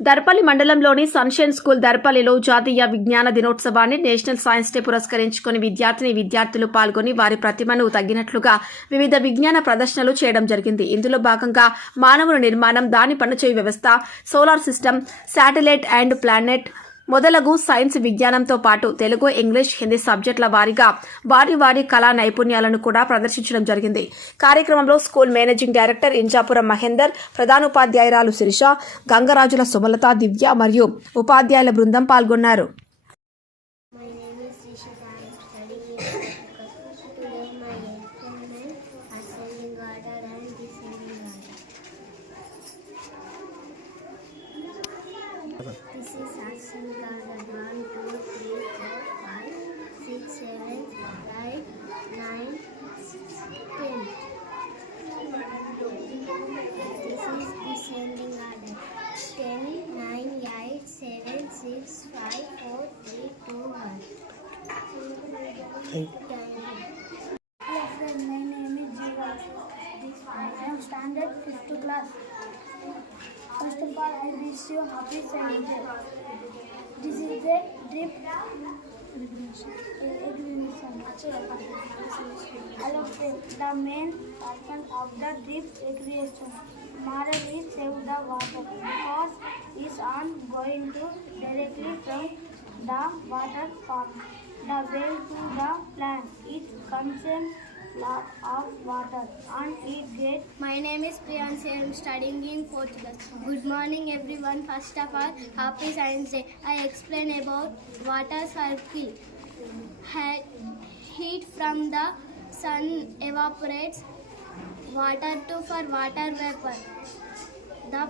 దర్పల్లి మండలంలోని sunshine school దర్పల్లిలో జాతీయ విజ్ఞాన దినోత్సవాన్ని నేషనల్ సైన్స్ డే పురస్కరించుకుని విద్యార్థిని విద్యార్థులు పాల్గొని వారి ప్రతిమను తగ్గినట్లుగా వివిధ విజ్ఞాన ప్రదర్శనలు చేయడం జరిగింది. ఇందులో భాగంగా మానవుల నిర్మాణం దాని పనిచేయు వ్యవస్థ solar system satellite and planet మొదలగు సైన్స్ విజ్ఞానంతో పాటు తెలుగు ఇంగ్లీష్ హిందీ సబ్జెక్టుల వారీగా వారి వారి కళా నైపుణ్యాలను కూడా ప్రదర్శించడం జరిగింది. కార్యక్రమంలో school managing director Injapuram Mahender ప్రధానోపాధ్యాయురాలు Sirisha Gangarajula Sumalatha Divya మరియు ఉపాధ్యాయుల బృందం పాల్గొన్నారు. This is ascending order. One, two, three, four, five, six, seven, eight, nine, ten. This is descending order. Ten, nine, eight, seven, six, five, four, three, two, one. Hello friend, my name is Jiva. I am standard 5th class. First of all, I wish you happy Sunday. This is the drip Hello the main purpose of the drip recreation model is save the water because is on going to directly from the water pump. The well to the plant. It consumes lot water and it gets My name is Priyansi. I am studying in class. Good morning, everyone. First of all, Happy Science Day. I explain about water cycle. Heat from the sun evaporates water to for water vapor. The